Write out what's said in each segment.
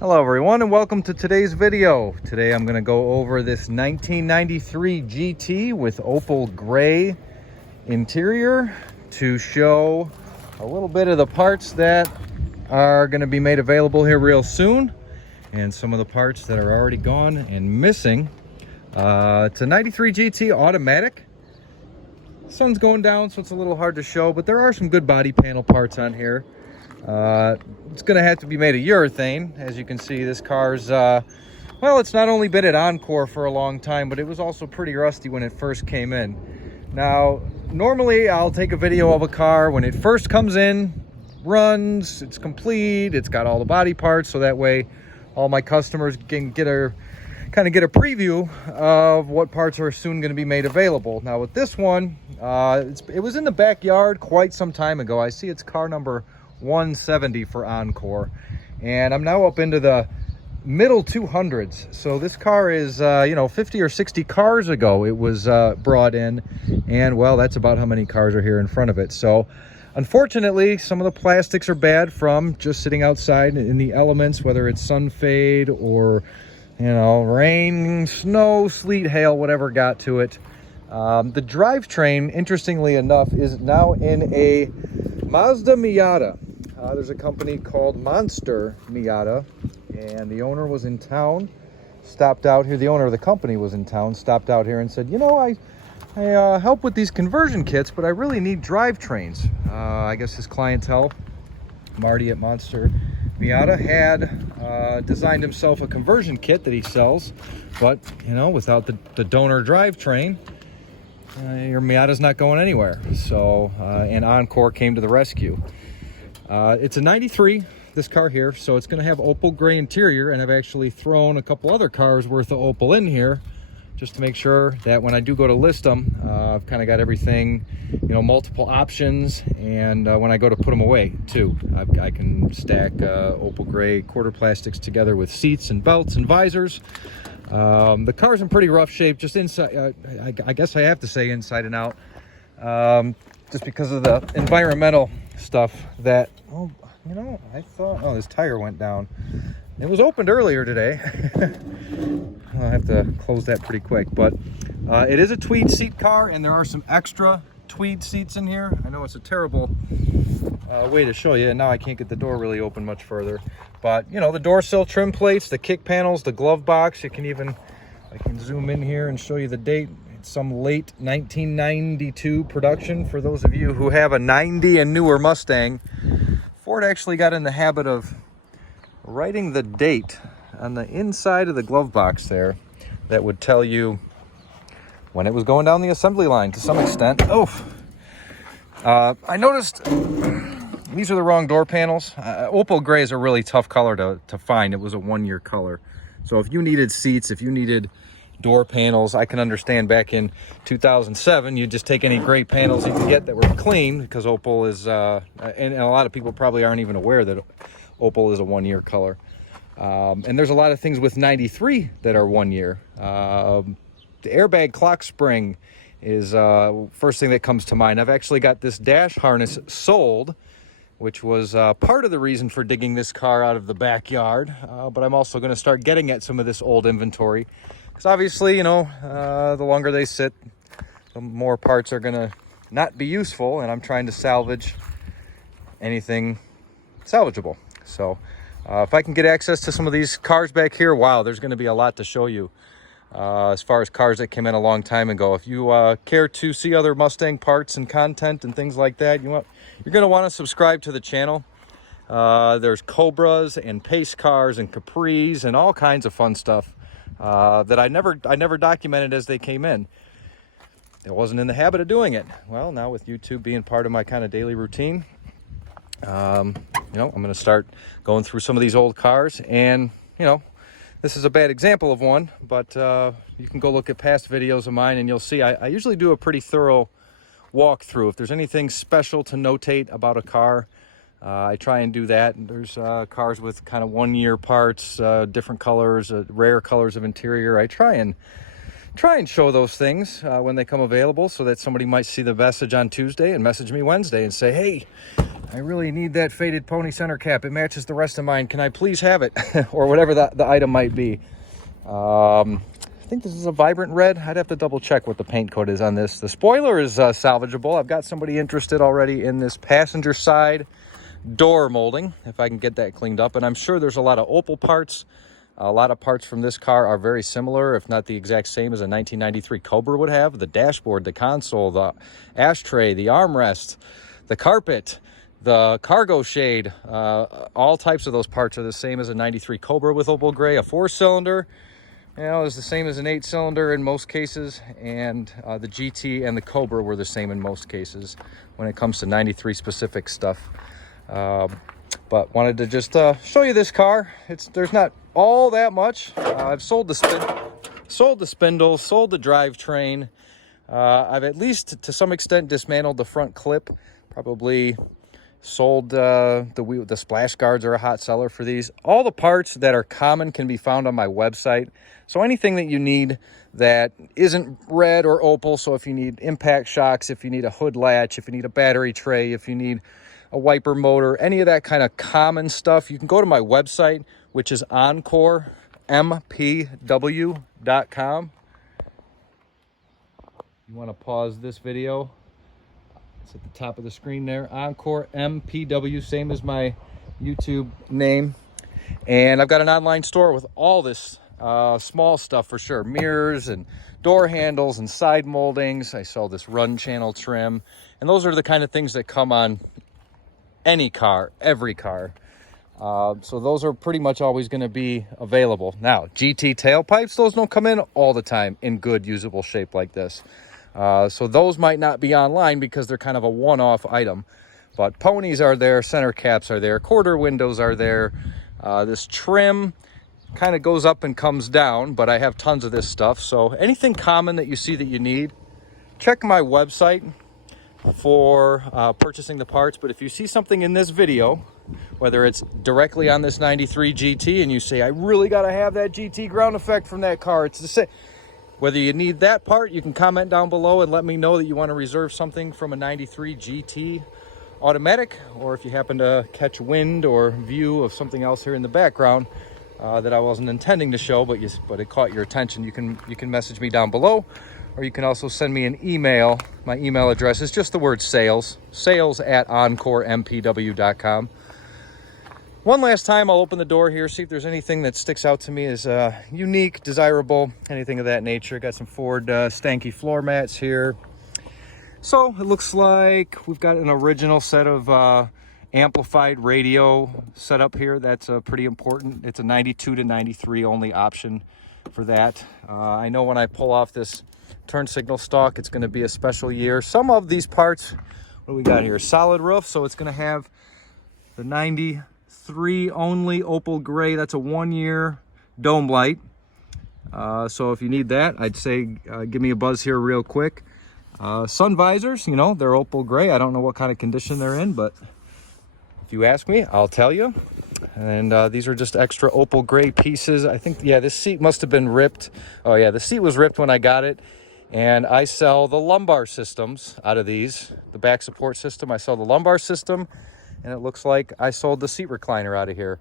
Hello everyone and welcome to today's video. Today I'm going to go over this 1993 GT with opal gray interior to show a little bit of the parts that are going to be made available here real soon and some of the parts that are already gone and missing. It's a 93 GT automatic. The sun's going down so it's a little hard to show, but there are some good body panel parts on here. It's going to have to be made of urethane. As you can see, this car's, well, it's not only been at Encore for a long time, but it was also pretty rusty when it first came in. Now, normally I'll take a video of a car when it first comes in, runs, it's complete, it's got all the body parts, so that way all my customers can get a preview of what parts are soon going to be made available. Now with this one, it was in the backyard quite some time ago. I see it's car number 170 for Encore, and I'm now up into the middle 200s. So this car is 50 or 60 cars ago it was brought in, and well, that's about how many cars are here in front of it. So unfortunately, some of the plastics are bad from just sitting outside in the elements, whether it's sun fade or rain, snow, sleet, hail, whatever got to it. The drivetrain, interestingly enough, is now in a Mazda Miata. There's a company called Monster Miata, and the owner was in town, stopped out here. The owner of the company was in town, stopped out here and said, I help with these conversion kits, but I really need drivetrains. I guess his clientele, Marty at Monster Miata, had designed himself a conversion kit that he sells, but without the donor drivetrain, your Miata's not going anywhere. So and Encore came to the rescue. It's a 93, this car here, so it's going to have opal gray interior, and I've actually thrown a couple other cars worth of opal in here just to make sure that when I do go to list them, I've kind of got everything, multiple options, and when I go to put them away too, I can stack opal gray quarter plastics together with seats and belts and visors. The car's in pretty rough shape, just inside, I guess I have to say inside and out, just because of the environmental stuff that, I thought, this tire went down. It was opened earlier today. I'll have to close that pretty quick, but it is a Tweed seat car, and there are some extra Tweed seats in here. I know it's a terrible way to show you, and now I can't get the door really open much further. But, the door sill trim plates, the kick panels, the glove box. I can zoom in here and show you the date. It's some late 1992 production. For those of you who have a 90 and newer Mustang, Ford actually got in the habit of writing the date on the inside of the glove box there. That would tell you when it was going down the assembly line to some extent. I noticed these are the wrong door panels. Opal gray is a really tough color to find. It was a one-year color. So if you needed seats, if you needed door panels, I can understand back in 2007, you just take any gray panels you can get that were clean, because opal is, and a lot of people probably aren't even aware that opal is a one-year color. And there's a lot of things with 93 that are 1 year. The airbag clock spring is first thing that comes to mind. I've actually got this dash harness sold, which was part of the reason for digging this car out of the backyard. But I'm also going to start getting at some of this old inventory, because obviously, the longer they sit, the more parts are going to not be useful, and I'm trying to salvage anything salvageable. So if I can get access to some of these cars back here, wow, there's going to be a lot to show you as far as cars that came in a long time ago. If you care to see other Mustang parts and content and things like that, you're going to want to subscribe to the channel. There's Cobras and pace cars and Capris and all kinds of fun stuff that I never documented as they came in. I wasn't in the habit of doing it. Well, now with YouTube being part of my kind of daily routine, I'm going to start going through some of these old cars, and this is a bad example of one, but you can go look at past videos of mine and you'll see I usually do a pretty thorough walkthrough. If there's anything special to notate about a car, I try and do that. There's cars with kind of 1 year parts, different colors, rare colors of interior. I try and show those things when they come available, so that somebody might see the message on Tuesday and message me Wednesday and say, hey, I really need that faded pony center cap. It matches the rest of mine. Can I please have it? Or whatever the item might be. I think this is a vibrant red. I'd have to double check what the paint coat is on this. The spoiler is salvageable. I've got somebody interested already in this passenger side door molding, if I can get that cleaned up. And I'm sure there's a lot of Opal parts. A lot of parts from this car are very similar, if not the exact same as a 1993 Cobra would have. The dashboard, the console, the ashtray, the armrest, the carpet, the cargo shade, all types of those parts are the same as a 93 Cobra with Opal Gray. A 4-cylinder, you know, is the same as an 8-cylinder in most cases, and the GT and the Cobra were the same in most cases when it comes to 93 specific stuff. But wanted to just show you this car. There's not all that much. I've sold the spindle, sold the drivetrain. I've at least to some extent dismantled the front clip. Probably sold the splash guards are a hot seller for these. All the parts that are common can be found on my website. So anything that you need that isn't red or Opal, so if you need impact shocks, if you need a hood latch, if you need a battery tray, if you need a wiper motor, any of that kind of common stuff, you can go to my website, which is EncoreMPW.com. You want to pause this video? It's at the top of the screen there. EncoreMPW, same as my YouTube name. And I've got an online store with all this small stuff for sure. Mirrors and door handles and side moldings. I sell this run channel trim. And those are the kind of things that come on any car, every car. So those are pretty much always going to be available. Now, GT tailpipes, those don't come in all the time in good usable shape like this. So those might not be online because they're kind of a one-off item. But ponies are there, center caps are there, quarter windows are there. This trim kind of goes up and comes down, but I have tons of this stuff. So anything common that you see that you need, check my website for purchasing the parts. But if you see something in this video, whether it's directly on this 93 GT and you say, I really got to have that GT ground effect from that car, it's the same. Whether you need that part, you can comment down below and let me know that you want to reserve something from a 93 GT automatic, or if you happen to catch wind or view of something else here in the background that I wasn't intending to show, but it caught your attention, you can message me down below. Or you can also send me an email. My email address is just the word sales at EncoreMPW.com. One last time, I'll open the door here, see if there's anything that sticks out to me as unique, desirable, anything of that nature. Got some Ford stanky floor mats here. So it looks like we've got an original set of amplified radio set up here. That's pretty important. It's a 92 to 93 only option for that. I know when I pull off this turn signal stalk, it's going to be a special year. Some of these parts, what do we got here? Solid roof, so it's going to have the 93 only Opal Gray. That's a 1-year dome light. So if you need that, I'd say give me a buzz here real quick. Sun visors, you know, they're Opal Gray. I don't know what kind of condition they're in, but if you ask me, I'll tell you. And these are just extra Opal Gray pieces. I think, yeah, this seat must have been ripped. Oh yeah, the seat was ripped when I got it. And I sell the lumbar systems out of these. The back support system, I sell the lumbar system. And it looks like I sold the seat recliner out of here.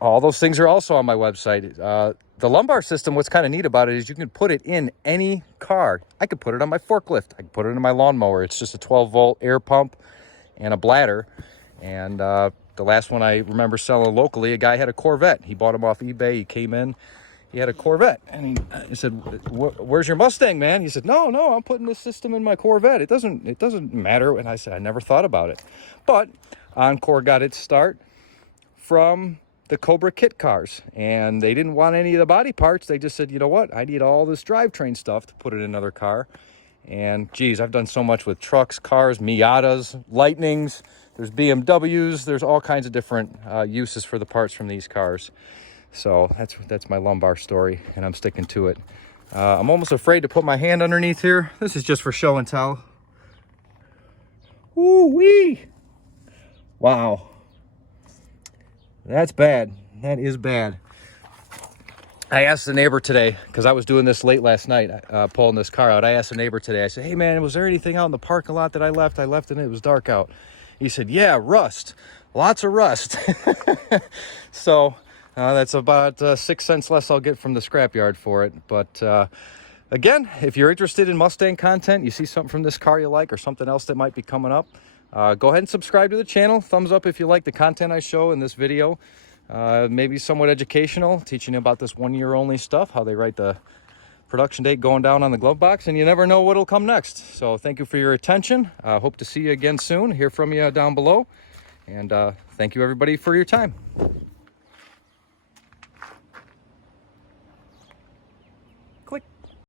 All those things are also on my website. The lumbar system, what's kind of neat about it is you can put it in any car. I could put it on my forklift. I could put it in my lawnmower. It's just a 12-volt air pump and a bladder. And the last one I remember selling locally, a guy had a Corvette. He bought them off eBay. He came in. He had a Corvette, and he said, "Where's your Mustang, man?" He said, "No, I'm putting this system in my Corvette. It doesn't matter." And I said, "I never thought about it." But Encore got its start from the Cobra kit cars, and they didn't want any of the body parts. They just said, "You know what? I need all this drivetrain stuff to put it in another car." And geez, I've done so much with trucks, cars, Miatas, Lightnings. There's BMWs. There's all kinds of different uses for the parts from these cars. So that's my lumbar story, and I'm sticking to it. I'm almost afraid to put my hand underneath here. This is just for show and tell. Woo-wee! Wow. That's bad. That is bad. I asked the neighbor today, because I was doing this late last night, pulling this car out. I asked the neighbor today, I said, "Hey man, was there anything out in the parking lot that I left? I left and it was dark out." He said, yeah, rust, lots of rust. So that's about 6 cents less I'll get from the scrapyard for it. But again, if you're interested in Mustang content, you see something from this car you like or something else that might be coming up, go ahead and subscribe to the channel. Thumbs up if you like the content I show in this video. Maybe somewhat educational, teaching you about this 1 year only stuff, how they write the production date going down on the glove box, and you never know what'll come next. So thank you for your attention. Hope to see you again soon, hear from you down below. And thank you everybody for your time.